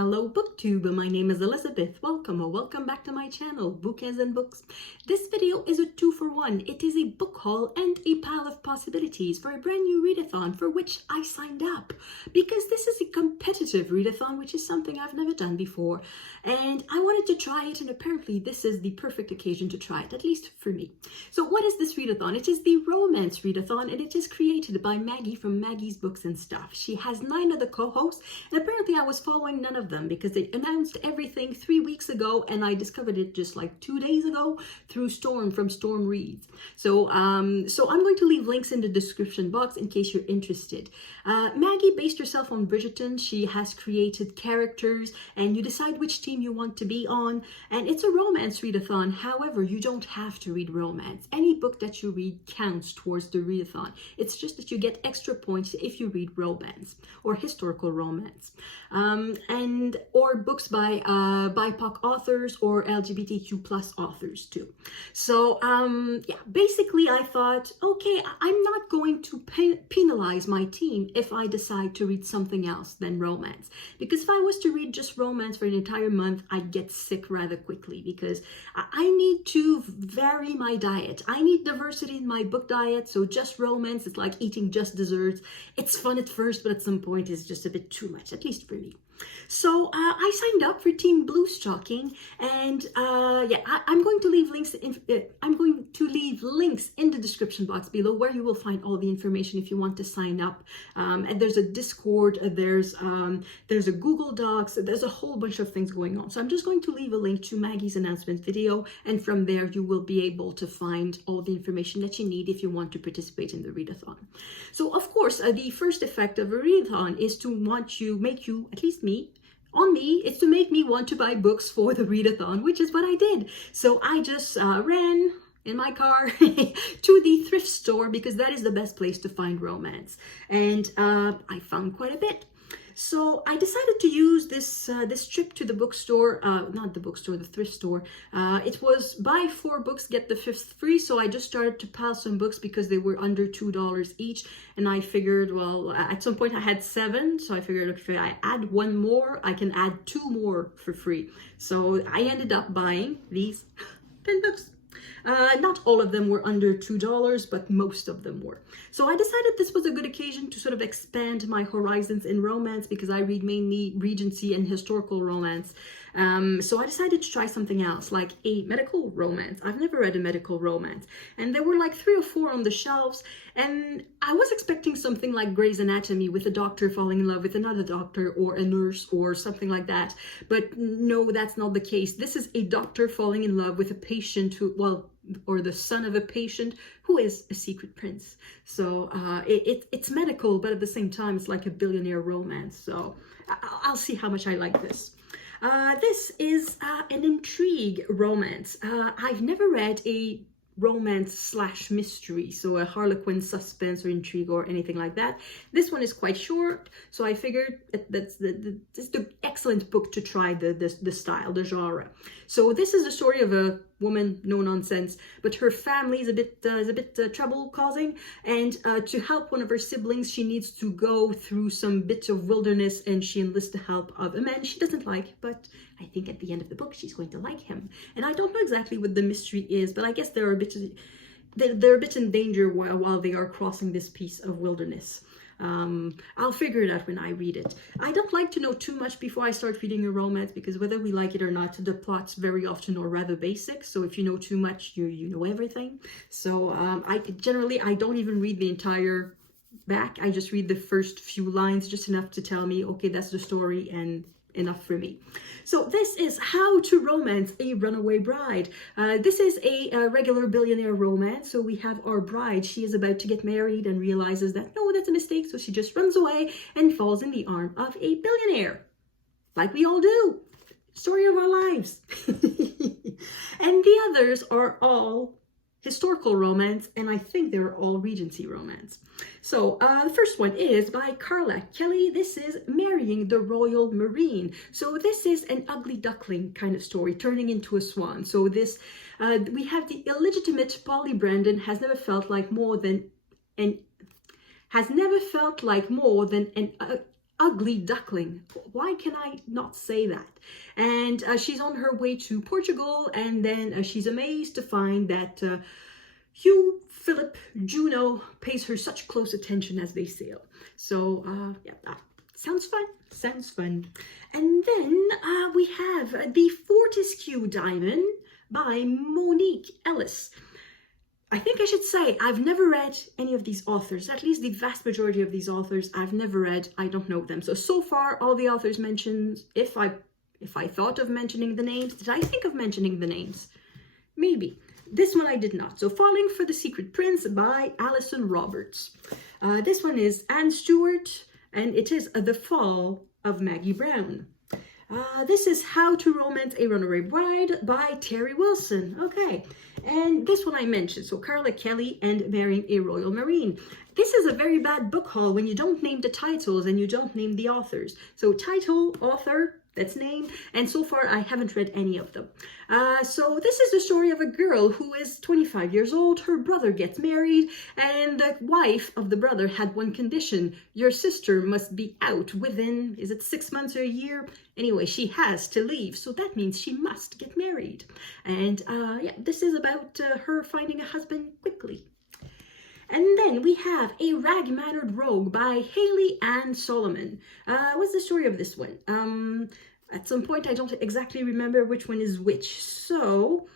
Hello BookTube, my name is Elizabeth. Welcome or welcome back to my channel, Book as in Books. This video is a 2-for-1. It is a book haul and a pile of possibilities for a brand new readathon for which I signed up. Because this is a competitive readathon, which is something I've never done before. And I wanted to try it, and apparently this is the perfect occasion to try it, at least for me. So what is this readathon? It is the romance readathon, and it is created by Maggie from Maggie's Books and Stuff. She has 9 other co-hosts, and apparently I was following none of them because they announced everything 3 weeks ago, and I discovered it just like 2 days ago through Storm from Storm Reads. So I'm going to leave links in the description box in case you're interested. Maggie based herself on Bridgerton. She has created characters, and you decide which team you want to be on, and it's a romance readathon. However, you don't have to read romance. Any book that you read counts towards the readathon. It's just that you get extra points if you read romance or historical romance, or books by BIPOC authors or LGBTQ plus authors too. So yeah, basically I thought, okay, I'm not going to penalize my team if I decide to read something else than romance, because if I was to read just romance for an entire month, I'd get sick rather quickly, because I need to vary my diet. I need diversity in my book diet. So just romance, it's like eating just desserts. It's fun at first, but at some point it's just a bit too much, at least for me. So I signed up for Team Blue Stocking, and yeah, I'm going to leave links. I'm going to leave links in the description box below where you will find all the information if you want to sign up. And there's a Discord, there's a Google Docs, there's a whole bunch of things going on. So I'm just going to leave a link to Maggie's announcement video, and from there you will be able to find all the information that you need if you want to participate in the readathon. So of course, the first effect of a readathon is to make you, at least me, it's to make me want to buy books for the readathon, which is what I did. So I just ran in my car to the thrift store, because that is the best place to find romance. And I found quite a bit. So I decided to use this trip to the bookstore, not the bookstore, the thrift store. It was buy 4 books, get the 5th free. So I just started to pile some books because they were under $2 each. And I figured, well, at some point I had 7. So I figured if I add 1 more, I can add 2 more for free. So I ended up buying these 10 books. Not all of them were under $2, but most of them were. So I decided this was a good occasion to sort of expand my horizons in romance, because I read mainly Regency and historical romance. So I decided to try something else, like a medical romance. I've never read a medical romance, and there were like 3 or 4 on the shelves, and I was expecting something like Grey's Anatomy, with a doctor falling in love with another doctor, or a nurse, or something like that. But no, that's not the case. This is a doctor falling in love with a patient who, well, or the son of a patient who is a secret prince. So it's medical, but at the same time, it's like a billionaire romance. So I'll see how much I like this. This is an intrigue romance. I've never read a romance / mystery, so a Harlequin suspense or intrigue or anything like that. This one is quite short, so I figured that's the excellent book to try the style, the genre. So this is the story of a woman, no nonsense, but her family is a bit trouble causing, and to help one of her siblings, she needs to go through some bit of wilderness, and she enlists the help of a man she doesn't like, but I think at the end of the book she's going to like him. And I don't know exactly what the mystery is, but I guess they're a bit in danger while they are crossing this piece of wilderness. I'll figure it out when I read it. I don't like to know too much before I start reading a romance, because whether we like it or not, the plots very often are rather basic. So if you know too much, you know everything. So I don't even read the entire back. I just read the first few lines, just enough to tell me, okay, that's the story, and enough for me. So this is How to Romance a Runaway Bride. This is a regular billionaire romance. So we have our bride. She is about to get married and realizes that, no, that's a mistake. So she just runs away and falls in the arm of a billionaire, like we all do. Story of our lives. And the others are all historical romance, and I think they're all Regency romance. So the first one is by Carla Kelly. This is Marrying the Royal Marine. So this is an ugly duckling kind of story turning into a swan. So this we have the illegitimate Polly Brandon has never felt like more than an ugly duckling. Why can I not say that? And she's on her way to Portugal, and then she's amazed to find that Hugh Philip Juno pays her such close attention as they sail. So yeah, sounds fun. Sounds fun. And then we have the Fortescue Diamond by Monique Ellis. I think I should say I've never read any of these authors, at least the vast majority of these authors I've never read. I don't know them. So far, all the authors mentioned, if I thought of mentioning the names, did I think of mentioning the names? Maybe. This one I did not. So Falling for the Secret Prince by Alison Roberts. This one is Anne Stewart, and it is The Fall of Maggie Brown. This is How to Romance a Runaway Bride by Terry Wilson. Okay, and this one I mentioned, so Carla Kelly and Marrying a Royal Marine. This is a very bad book haul when you don't name the titles and you don't name the authors. So title, author, that's name, and so far I haven't read any of them. So this is the story of a girl who is 25 years old. Her brother gets married, and the wife of the brother had one condition: your sister must be out within, is it 6 months or a year? Anyway, she has to leave, so that means she must get married. And yeah, this is about her finding a husband quickly. And then we have A Rag-Mannered Rogue by Haley Ann Solomon. What's the story of this one? At some point, I don't exactly remember which one is which. So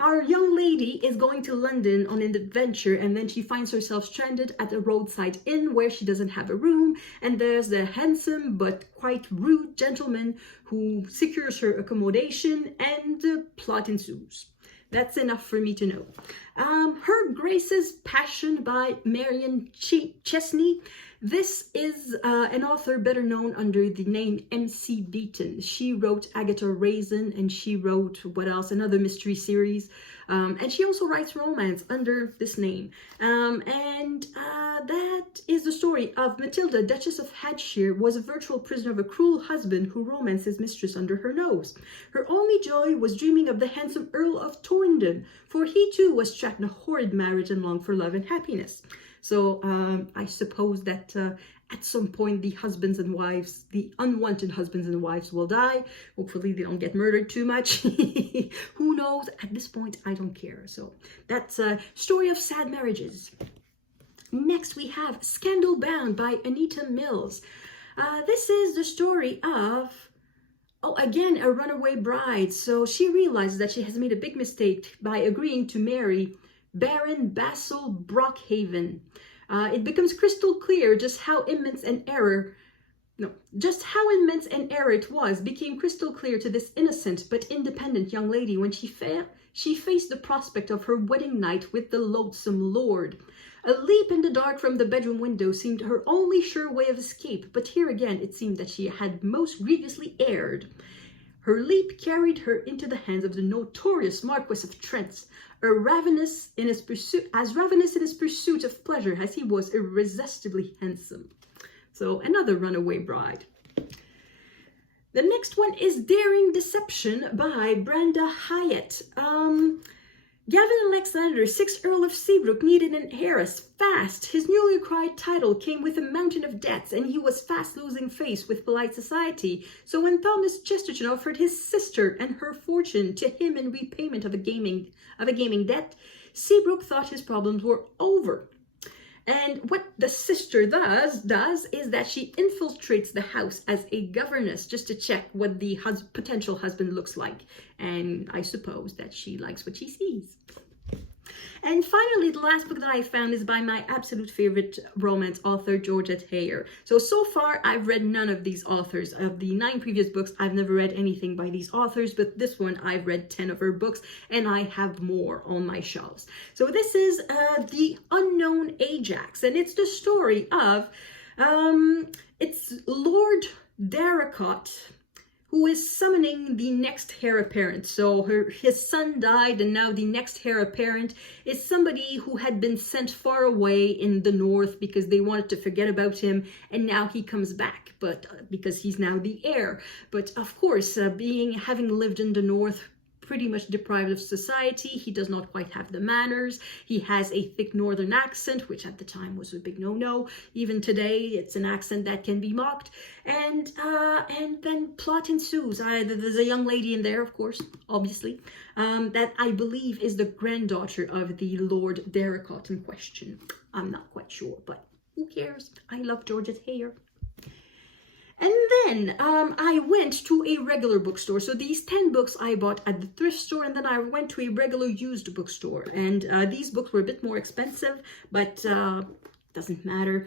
our young lady is going to London on an adventure, and then she finds herself stranded at a roadside inn where she doesn't have a room, and there's the handsome but quite rude gentleman who secures her accommodation, and the plot ensues. That's enough for me to know. Her Grace's Passion by Marion Chesney. This is an author better known under the name M.C. Beaton. She wrote Agatha Raisin, and she wrote, what else, another mystery series. And she also writes romance under this name. That is the story of Matilda, Duchess of Hadshire, was a virtual prisoner of a cruel husband who romanced his mistress under her nose. Her only joy was dreaming of the handsome Earl of Torndon, for he too was trapped in a horrid marriage and longed for love and happiness. So I suppose that at some point the husbands and wives, the unwanted husbands and wives, will die. Hopefully they don't get murdered too much. Who knows? At this point, I don't care. So that's a story of sad marriages. Next, we have Scandal Bound by Anita Mills. This is the story of, again, a runaway bride. So she realizes that she has made a big mistake by agreeing to marry Baron Basil Brockhaven. It becomes crystal clear just how immense an error it was became crystal clear to this innocent but independent young lady when she faced the prospect of her wedding night with the loathsome lord. A leap in the dark from the bedroom window seemed her only sure way of escape, but here again it seemed that she had most grievously erred. Her leap carried her into the hands of the notorious Marquis of Trent, as ravenous in his pursuit of pleasure as he was irresistibly handsome. So another runaway bride. The next one is Daring Deception by Brenda Hyatt. Gavin Alexander, 6th Earl of Seabrook, needed an heiress fast. His newly acquired title came with a mountain of debts, and he was fast losing face with polite society. So when Thomas Chesterton offered his sister and her fortune to him in repayment of a gaming debt, Seabrook thought his problems were over. And what the sister does is that she infiltrates the house as a governess just to check what the potential husband looks like. And I suppose that she likes what she sees. And finally, the last book that I found is by my absolute favorite romance author, Georgette Heyer. So far, I've read none of these authors. Of the 9 previous books, I've never read anything by these authors, but this one, I've read 10 of her books, and I have more on my shelves. So this is The Unknown Ajax, and it's the story of, it's Lord Darracot, who is summoning the next heir apparent. So his son died, and now the next heir apparent is somebody who had been sent far away in the north because they wanted to forget about him, and now he comes back, but because he's now the heir. But of course, having lived in the north pretty much deprived of society. He does not quite have the manners. He has a thick northern accent, which at the time was a big no-no. Even today, it's an accent that can be mocked. And then plot ensues. There's a young lady in there, of course, obviously, that I believe is the granddaughter of the Lord Readathon in question. I'm not quite sure, but who cares? I love Georgette Heyer. And then I went to a regular bookstore. So these 10 books I bought at the thrift store, and then I went to a regular used bookstore. And these books were a bit more expensive, but doesn't matter.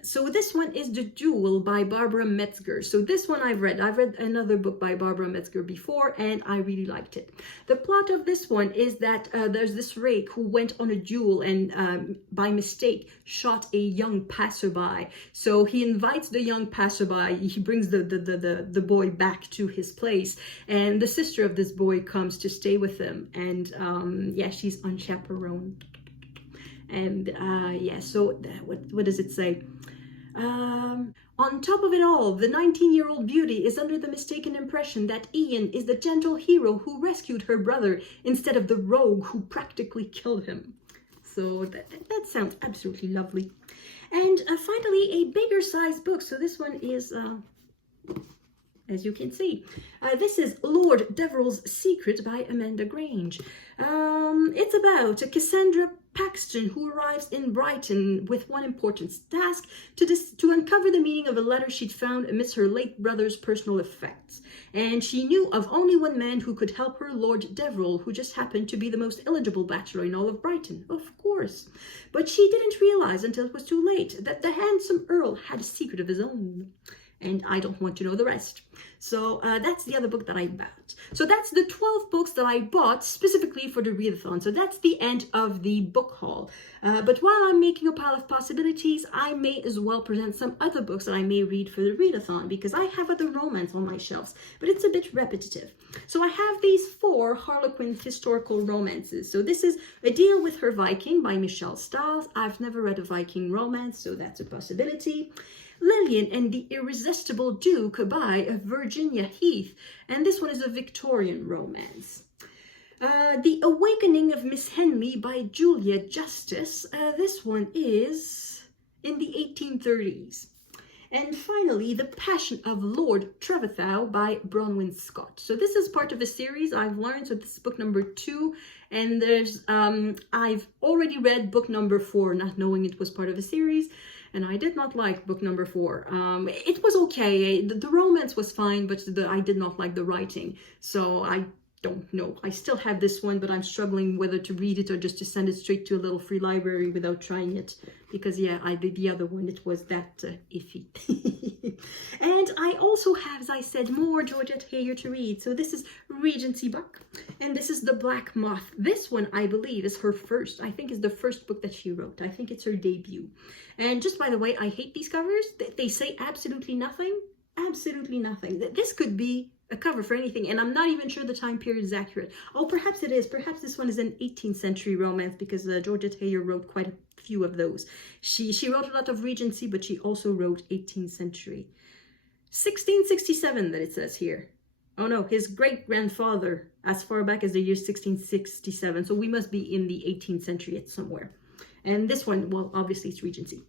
So this one is The Duel by Barbara Metzger. So this one I've read. I've read another book by Barbara Metzger before, and I really liked it. The plot of this one is that there's this rake who went on a duel and by mistake shot a young passerby. So he invites the young passerby. He brings the boy back to his place, and the sister of this boy comes to stay with him. And yeah, she's unchaperoned. And yeah, so what does it say? On top of it all, the 19-year-old beauty is under the mistaken impression that Ian is the gentle hero who rescued her brother instead of the rogue who practically killed him. So that sounds absolutely lovely. And finally, a bigger sized book. So this one is, as you can see, this is Lord Deverell's Secret by Amanda Grange. It's about Cassandra Paxton, who arrives in Brighton with one important task, to uncover the meaning of a letter she'd found amidst her late brother's personal effects. And she knew of only one man who could help her, Lord Deverell, who just happened to be the most eligible bachelor in all of Brighton, of course. But she didn't realize until it was too late that the handsome Earl had a secret of his own. And I don't want to know the rest. So that's the other book that I bought. So that's the 12 books that I bought specifically for the Readathon. So that's the end of the book haul. But while I'm making a pile of possibilities, I may as well present some other books that I may read for the Readathon, because I have other romance on my shelves, but it's a bit repetitive. So I have these 4 Harlequin historical romances. So this is A Deal with Her Viking by Michelle Stiles. I've never read a Viking romance, so that's a possibility. Lillian and the Irresistible Duke by Virginia Heath, and this one is a Victorian romance. The Awakening of Miss Henley by Julia Justice. This one is in the 1830s. And finally, The Passion of Lord Trevethow by Bronwyn Scott. So this is part of a series I've learned. So this is book number 2. And there's I've already read book number 4, not knowing it was part of a series. And I did not like book number 4. It was okay. The romance was fine, but I did not like the writing. So I don't know. I still have this one, but I'm struggling whether to read it or just to send it straight to a little free library without trying it. Because yeah, I did the other one. It was that iffy. And I also have, as I said, more Georgette Heyer to read. So this is Regency book, and this is The Black Moth. This one, I believe, is her first. I think is the first book that she wrote. I think it's her debut. And just by the way, I hate these covers. They say absolutely nothing. Absolutely nothing. This could be a cover for anything, and I'm not even sure the time period is accurate. Oh, perhaps it is. Perhaps this one is an 18th century romance, because Georgette Heyer wrote quite a few of those. She wrote a lot of Regency, but she also wrote 18th century. 1667 that it says here. Oh no, his great-grandfather as far back as the year 1667. So we must be in the 18th century at somewhere. And this one, well, obviously it's Regency.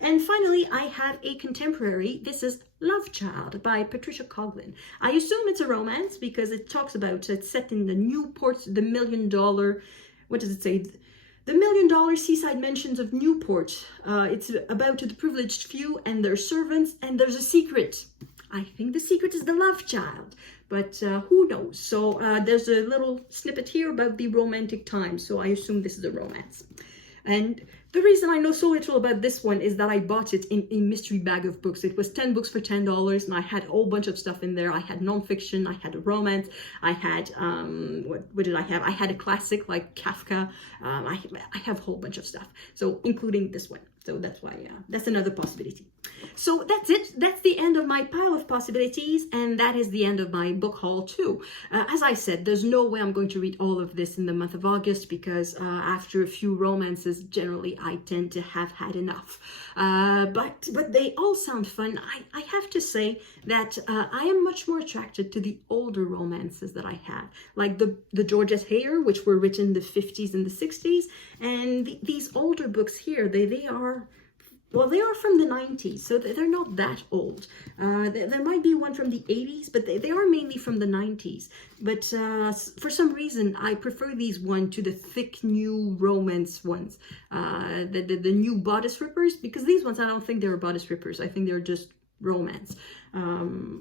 And finally, I have a contemporary. This is Love Child by Patricia Coughlin. I assume it's a romance because it talks about, it's set in the Newport, the $1 million, what does it say? The $1 million seaside mansions of Newport. It's about the privileged few and their servants, and there's a secret. I think the secret is the love child, but who knows? So there's a little snippet here about the romantic times, so I assume this is a romance. And the reason I know so little about this one is that I bought it in a mystery bag of books. It was 10 books for $10, and I had a whole bunch of stuff in there. I had nonfiction, I had a romance, I had, what did I have? I had a classic like Kafka. I have a whole bunch of stuff, so including this one. So that's why, that's another possibility. So that's it. That's the end of my pile of possibilities, and that is the end of my book haul too. As I said, there's no way I'm going to read all of this in the month of August, because after a few romances, generally I tend to have had enough. But they all sound fun. I have to say that I am much more attracted to the older romances that I had, like the Georgette Heyer, which were written in the 50s and the 60s, and these older books here, they are, well, they are from the 90s, so they're not that old. There might be one from the 80s, but they are mainly from the 90s. But for some reason, I prefer these one to the thick new romance ones, the new bodice rippers, because these ones, I don't think they're bodice rippers. I think they're just romance,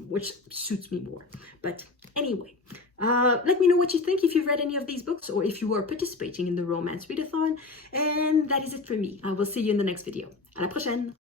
which suits me more. But anyway, let me know what you think, if you've read any of these books, or if you are participating in the Romance Readathon. And that is it for me. I will see you in the next video. À la prochaine!